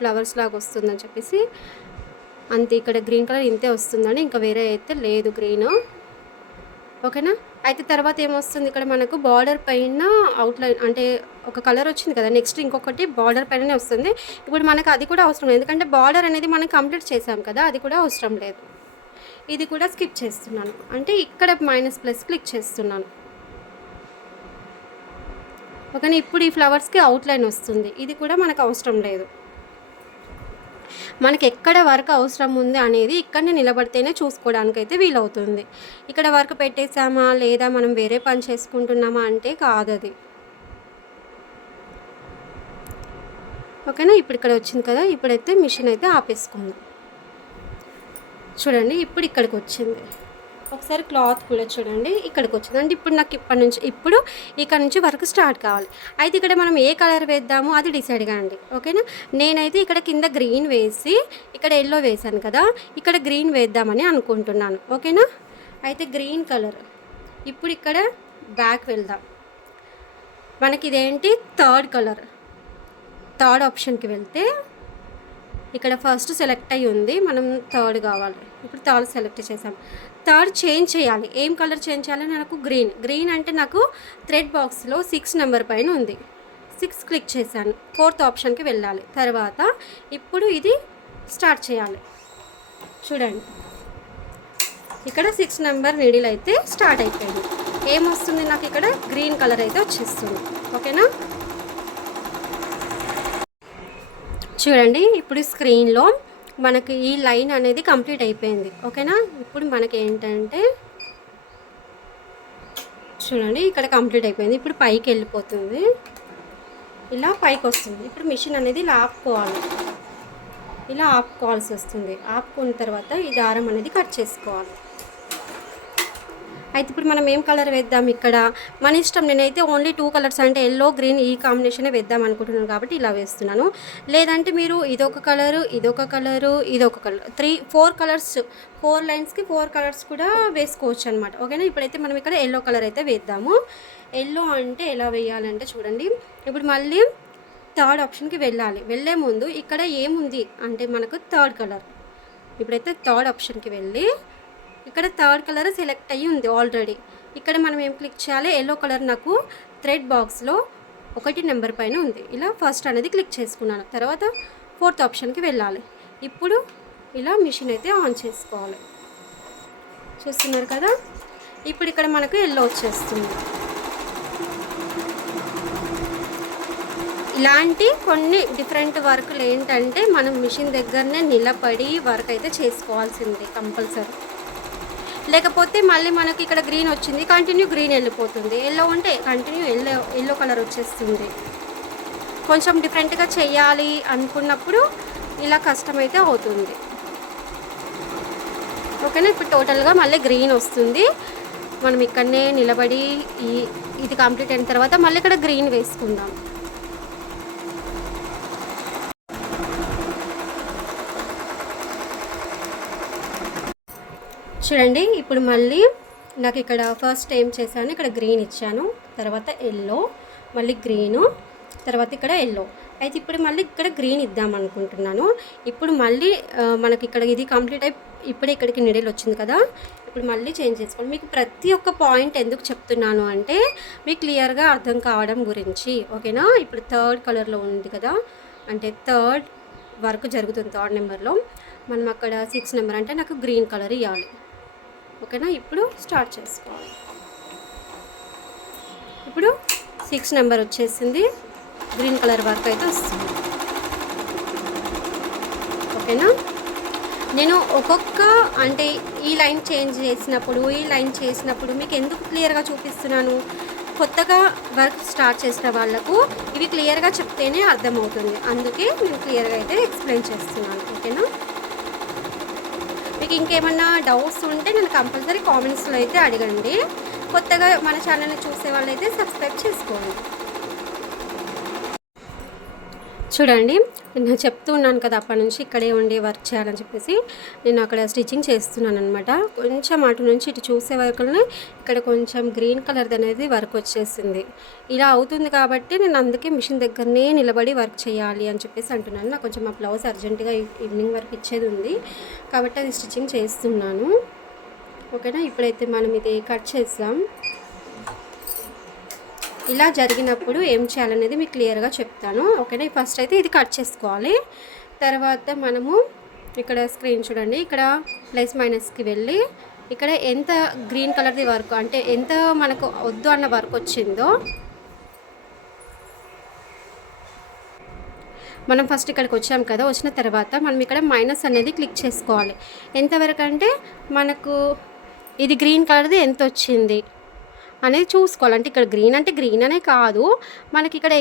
ఫ్లవర్స్ లాగా వస్తుందని చెప్పేసి అంతే. ఇక్కడ గ్రీన్ కలర్ ఇంతే వస్తుందని, ఇంకా వేరే అయితే లేదు గ్రీన్. ఓకేనా. అయితే తర్వాత ఏమొస్తుంది, ఇక్కడ మనకు బార్డర్ పైన అవుట్లైన్ అంటే ఒక కలర్ వచ్చింది కదా, నెక్స్ట్ ఇంకొకటి బార్డర్ పైననే వస్తుంది. ఇప్పుడు మనకు అది కూడా అవసరం లేదు, ఎందుకంటే బార్డర్ అనేది మనం కంప్లీట్ చేసాం కదా, అది కూడా అవసరం లేదు. ఇది కూడా స్కిప్ చేస్తున్నాను, అంటే ఇక్కడ మైనస్ ప్లస్ క్లిక్ చేస్తున్నాను. ఓకేనా. ఇప్పుడు ఈ ఫ్లవర్స్కి అవుట్లైన్ వస్తుంది, ఇది కూడా మనకు అవసరం లేదు. మనకి ఎక్కడ వర్క్ అవసరం ఉంది అనేది ఇక్కడనే నిలబడితేనే చూసుకోవడానికైతే వీలవుతుంది. ఇక్కడ వర్క్ పెట్టేసామా లేదా మనం వేరే పని చేసుకుంటున్నామా అంటే కాదు అది. ఓకేనా. ఇప్పుడు ఇక్కడ వచ్చింది కదా, ఇప్పుడైతే మిషన్ అయితే ఆపేసుకుందాం. చూడండి, ఇప్పుడు ఇక్కడికి వచ్చింది. ఒకసారి క్లాత్ కూడా చూడండి, ఇక్కడికి వచ్చింది. అంటే ఇప్పుడు నాకు ఇప్పుడు ఇక్కడ నుంచి వర్క్ స్టార్ట్ కావాలి. అయితే ఇక్కడ మనం ఏ కలర్ వేద్దామో అది డిసైడ్ కాండి. ఓకేనా. నేనైతే ఇక్కడ కింద గ్రీన్ వేసి ఇక్కడ ఎల్లో వేసాను కదా, ఇక్కడ గ్రీన్ వేద్దామని అనుకుంటున్నాను. ఓకేనా. అయితే గ్రీన్ కలర్, ఇప్పుడు ఇక్కడ బ్యాక్ వెళ్దాం. మనకి ఇదేంటి థర్డ్ కలర్, థర్డ్ ఆప్షన్కి వెళ్తే ఇక్కడ ఫస్ట్ సెలెక్ట్ అయ్యి ఉంది, మనం థర్డ్ కావాలి. ఇప్పుడు థర్డ్ సెలెక్ట్ చేసాం. థర్డ్ చేంజ్ చేయాలి. ఏం కలర్ చేంజ్ చేయాలి, నాకు గ్రీన్ అంటే నాకు థ్రెడ్ బాక్స్లో 6 నెంబర్ పైన ఉంది, 6 క్లిక్ చేశాను. ఫోర్త్ ఆప్షన్కి వెళ్ళాలి. తర్వాత ఇప్పుడు ఇది స్టార్ట్ చేయాలి. చూడండి, ఇక్కడ 6 నెంబర్ నీడిల్ అయితే స్టార్ట్ అయిపోయింది. ఏమొస్తుంది నాకు ఇక్కడ గ్రీన్ కలర్ అయితే వచ్చేస్తుంది. ఓకేనా. చూడండి, ఇప్పుడు స్క్రీన్లో మనకి ఈ లైన్ అనేది కంప్లీట్ అయిపోయింది. ఓకేనా. ఇప్పుడు మనకి ఏంటంటే చూడండి, ఇక్కడ కంప్లీట్ అయిపోయింది. ఇప్పుడు పైకి వెళ్ళిపోతుంది, ఇలా పైకి వస్తుంది. ఇప్పుడు మిషన్ అనేది ఇలా ఆపుకోవాలి, ఇలా ఆపుకోవాల్సి వస్తుంది. ఆపుకున్న తర్వాత ఈ దారం అనేది కట్ చేసుకోవాలి. అయితే ఇప్పుడు మనం ఏం కలర్ వేద్దాం ఇక్కడ మన ఇష్టం. నేనైతే ఓన్లీ 2 కలర్స్ అంటే ఎల్లో గ్రీన్ ఈ కాంబినేషనే వేద్దాం అనుకుంటున్నాను కాబట్టి ఇలా వేస్తున్నాను. లేదంటే మీరు ఇదొక కలరు, ఇదొక కలరు, ఇదొక కలర్ 4 కలర్స్ 4 లైన్స్కి 4 కలర్స్ కూడా వేసుకోవచ్చు అనమాట. ఓకేనా. ఇప్పుడైతే మనం ఇక్కడ ఎల్లో కలర్ అయితే వేద్దాము. ఎల్లో అంటే ఎలా వేయాలంటే చూడండి, ఇప్పుడు మళ్ళీ థర్డ్ ఆప్షన్కి వెళ్ళాలి. వెళ్ళే ముందు ఇక్కడ ఏముంది అంటే మనకు థర్డ్ కలర్. ఇప్పుడైతే థర్డ్ ఆప్షన్కి వెళ్ళి ఇక్కడ థర్డ్ కలర్ సెలెక్ట్ అయ్యి ఉంది ఆల్రెడీ. ఇక్కడ మనం ఏం క్లిక్ చేయాలి, ఎల్లో కలర్ నాకు థ్రెడ్ బాక్స్లో 1 నెంబర్ పైన ఉంది. ఇలా ఫస్ట్ అనేది క్లిక్ చేసుకున్నాను. తర్వాత 4th ఆప్షన్కి వెళ్ళాలి. ఇప్పుడు ఇలా మిషన్ అయితే ఆన్ చేసుకోవాలి. చూస్తున్నారు కదా. ఇప్పుడు ఇక్కడ మనకు ఎల్లో వచ్చేస్తుంది. ఇలాంటి కొన్ని డిఫరెంట్ వర్క్లు ఏంటంటే మనం మిషన్ దగ్గరనే నిలబడి వర్క్ అయితే చేసుకోవాల్సింది కంపల్సరీ. లేకపోతే మళ్ళీ మనకి ఇక్కడ గ్రీన్ వచ్చింది, కంటిన్యూ గ్రీన్ వెళ్ళిపోతుంది. ఎల్లో ఉంటే కంటిన్యూ ఎల్లో కలర్ వచ్చేస్తుంది. కొంచెం డిఫరెంట్గా చేయాలి అనుకున్నప్పుడు ఇలా కష్టమైతే అవుతుంది. ఓకేనా. ఇప్పుడు టోటల్గా మళ్ళీ గ్రీన్ వస్తుంది. మనం ఇక్కడనే నిలబడి ఇది కంప్లీట్ అయిన తర్వాత మళ్ళీ ఇక్కడ గ్రీన్ వేసుకుందాం. చూడండి, ఇప్పుడు మళ్ళీ నాకు ఇక్కడ ఫస్ట్ ఏం చేశాను, ఇక్కడ గ్రీన్ ఇచ్చాను, తర్వాత ఎల్లో, మళ్ళీ గ్రీను, తర్వాత ఇక్కడ ఎల్లో. అయితే ఇప్పుడు మళ్ళీ ఇక్కడ గ్రీన్ ఇద్దాం అనుకుంటున్నాను. ఇప్పుడు మళ్ళీ మనకి ఇక్కడ ఇది కంప్లీట్ అయి ఇప్పుడే ఇక్కడికి నిడిల్ వచ్చింది కదా. ఇప్పుడు మళ్ళీ చేంజ్ చేసుకోండి. మీకు ప్రతి ఒక్క పాయింట్ ఎందుకు చెప్తున్నాను అంటే మీకు క్లియర్గా అర్థం కావడం గురించి. ఓకేనా. ఇప్పుడు థర్డ్ కలర్లో ఉంది కదా, అంటే థర్డ్ వర్క్ జరుగుతుంది. థర్డ్ నెంబర్లో మనం అక్కడ 6 నెంబర్ అంటే నాకు గ్రీన్ కలర్ ఇవ్వాలి. ఓకేనా. ఇప్పుడు స్టార్ట్ చేసుకోవాలి. ఇప్పుడు 6 నెంబర్ వచ్చేసింది, గ్రీన్ కలర్ వర్క్ అయితే వస్తుంది. ఓకేనా. నేను ఒక్కొక్క అంటే ఈ లైన్ చేంజ్ చేసినప్పుడు ఈ లైన్ చేసినప్పుడు మీకు ఎందుకు క్లియర్గా చూపిస్తున్నాను, కొత్తగా వర్క్ స్టార్ట్ చేసిన వాళ్ళకు ఇవి క్లియర్గా చెప్తేనే అర్థమవుతుంది. అందుకే నేను క్లియర్గా అయితే ఎక్స్ప్లెయిన్ చేస్తున్నాను. ఓకేనా. మీకు ఇంకేమన్నా డౌట్స్ ఉంటే నేను కంపల్సరీ కామెంట్స్లో అయితే అడగండి. కొత్తగా మన ఛానల్ని చూసే వాళ్ళైతే సబ్స్క్రైబ్ చేసుకోండి. చూడండి, నేను చెప్తూ ఉన్నాను కదా అప్పటి నుంచి ఇక్కడే ఉండి వర్క్ చేయాలని చెప్పేసి నేను అక్కడ స్టిచ్చింగ్ చేస్తున్నాను అనమాట. కొంచెం అటు నుంచి ఇటు చూసే వరకునే ఇక్కడ కొంచెం గ్రీన్ కలర్ అనేది వర్క్ వచ్చేసింది. ఇలా అవుతుంది కాబట్టి నేను అందుకే మిషన్ దగ్గరనే నిలబడి వర్క్ చేయాలి అని చెప్పేసి అంటున్నాను. నాకు కొంచెం ఆ బ్లౌజ్ అర్జెంటుగా ఈవినింగ్ వరకు ఇచ్చేది ఉంది కాబట్టి అది స్టిచ్చింగ్ చేస్తున్నాను. ఓకేనా. ఇప్పుడైతే మనం ఇది కట్ చేద్దాం. ఇలా జరిగినప్పుడు ఏం చేయాలనేది మీకు క్లియర్గా చెప్తాను. ఓకేనా. ఫస్ట్ అయితే ఇది కట్ చేసుకోవాలి. తర్వాత మనము ఇక్కడ స్క్రీన్ చూడండి, ఇక్కడ ప్లస్ మైనస్కి వెళ్ళి ఇక్కడ ఎంత గ్రీన్ కలర్ది వర్క్ అంటే ఎంత మనకు వద్దు అన్న వర్క్ వచ్చిందో మనం ఫస్ట్ ఇక్కడికి వచ్చాం కదా, వచ్చిన తర్వాత మనం ఇక్కడ మైనస్ అనేది క్లిక్ చేసుకోవాలి. ఎంతవరకు అంటే మనకు ఇది గ్రీన్ కలర్ది ఎంత వచ్చింది అనేది చూసుకోవాలి. అంటే ఇక్కడ గ్రీన్ అంటే గ్రీన్ అనే కాదు, మనకి ఇక్కడ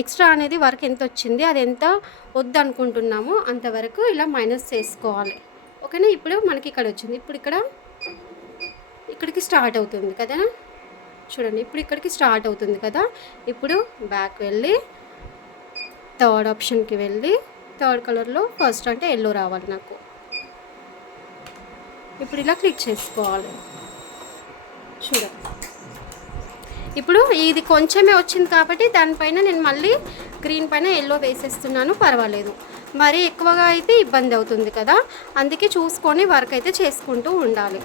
ఎక్స్ట్రా అనేది వర్క్ ఎంత వచ్చింది, అది ఎంత వద్దు అనుకుంటున్నామో అంతవరకు ఇలా మైనస్ చేసుకోవాలి. ఓకేనా. ఇప్పుడు మనకి ఇక్కడ వచ్చింది. ఇప్పుడు ఇక్కడికి స్టార్ట్ అవుతుంది కదా. చూడండి, ఇప్పుడు ఇక్కడికి స్టార్ట్ అవుతుంది కదా. ఇప్పుడు బ్యాక్ వెళ్ళి థర్డ్ ఆప్షన్కి వెళ్ళి థర్డ్ కలర్లో ఫస్ట్ అంటే ఎల్లో రావాలి నాకు. ఇప్పుడు ఇలా క్లిక్ చేసుకోవాలి. చూడండి, ఇప్పుడు ఇది కొంచెమే వచ్చింది కాబట్టి దానిపైన నేను మళ్ళీ గ్రీన్ పైన ఎల్లో వేసేస్తున్నాను. పర్వాలేదు, మరీ ఎక్కువగా అయితే ఇబ్బంది అవుతుంది కదా, అందుకే చూసుకొని వర్క్ అయితే చేసుకుంటూ ఉండాలి.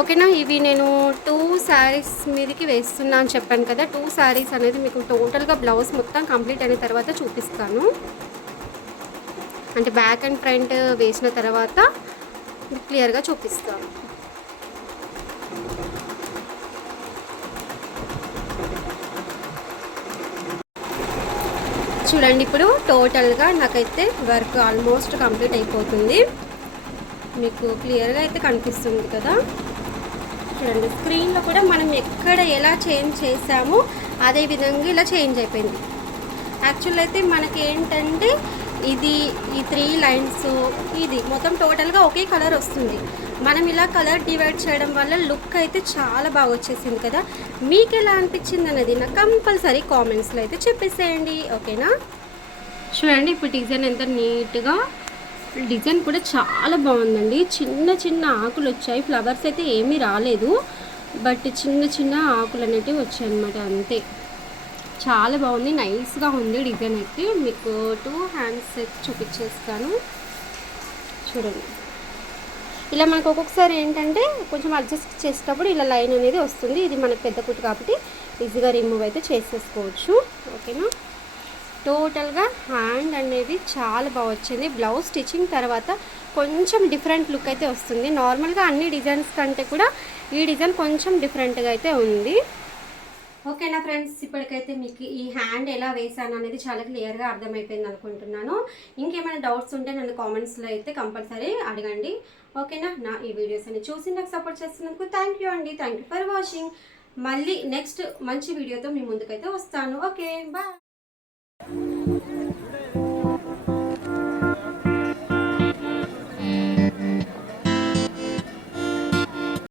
ఓకేనా. ఇవి నేను 2 శారీస్ మీదకి వేస్తున్నా అని చెప్పాను కదా. 2 శారీస్ అనేది మీకు టోటల్గా బ్లౌజ్ మొత్తం కంప్లీట్ అయిన తర్వాత చూపిస్తాను. అంటే బ్యాక్ అండ్ ఫ్రంట్ వేసిన తర్వాత క్లియర్గా చూపిస్తాను. చూడండి, ఇప్పుడు టోటల్గా నాకైతే వర్క్ ఆల్మోస్ట్ కంప్లీట్ అయిపోతుంది. మీకు క్లియర్గా అయితే కనిపిస్తుంది కదా. చూడండి, స్క్రీన్లో కూడా మనం ఎక్కడ ఎలా చేంజ్ చేసామో అదే విధంగా ఇలా చేంజ్ అయిపోయింది. యాక్చువల్ అయితే మనకి ఏంటంటే ఇది ఈ 3 లైన్స్ ఇది మొత్తం టోటల్గా ఒకే కలర్ వస్తుంది. మనం ఇలా కలర్ డివైడ్ చేయడం వల్ల లుక్ అయితే చాలా బాగా వచ్చేసింది కదా. మీకు ఎలా అనిపించింది అనేది నాకు కంపల్సరీ కామెంట్స్లో అయితే చెప్పేసేయండి, ఓకేనా. చూడండి ఇప్పుడు డిజైన్ ఎంత నీట్గా, డిజైన్ కూడా చాలా బాగుందండి. చిన్న చిన్న ఆకులు వచ్చాయి, ఫ్లవర్స్ అయితే ఏమీ రాలేదు, బట్ చిన్న చిన్న ఆకులు అనేటివి వచ్చాయి అన్నమాట, అంతే. చాలా బాగుంది, నైస్గా ఉంది డిజైన్ అయితే. మీకు 2 హ్యాండ్స్ అయితే చూపించేస్తాను చూడండి. ఇలా మనకు ఒక్కొక్కసారి ఏంటంటే కొంచెం అడ్జస్ట్ చేసేటప్పుడు ఇలా లైన్ అనేది వస్తుంది. ఇది మనకు పెద్ద కుట్టు కాబట్టి ఈజీగా రిమూవ్ అయితే చేసేసుకోవచ్చు, ఓకేనా. టోటల్గా హ్యాండ్ అనేది చాలా బాగా వచ్చింది. బ్లౌజ్ స్టిచ్చింగ్ తర్వాత కొంచెం డిఫరెంట్ లుక్ అయితే వస్తుంది. నార్మల్గా అన్ని డిజైన్స్ కంటే కూడా ఈ డిజైన్ కొంచెం డిఫరెంట్గా అయితే ఉంది, ఓకేనా ఫ్రెండ్స్. ఇప్పటికైతే మీకు ఈ హ్యాండ్ ఎలా వేసాను అనేది చాలా క్లియర్గా అర్థమైపోయింది అనుకుంటున్నాను. ఇంకేమైనా డౌట్స్ ఉంటే నన్ను కామెంట్స్లో అయితే కంపల్సరీ అడగండి, ఓకేనా. నా ఈ వీడియోస్ అన్ని చూసి నాకు సపోర్ట్ చేస్తున్నందుకు థ్యాంక్ యూ అండి. Thank you for watching. మళ్ళీ నెక్స్ట్ మంచి వీడియోతో మీ ముందుకైతే వస్తాను, ఓకే బాయ్.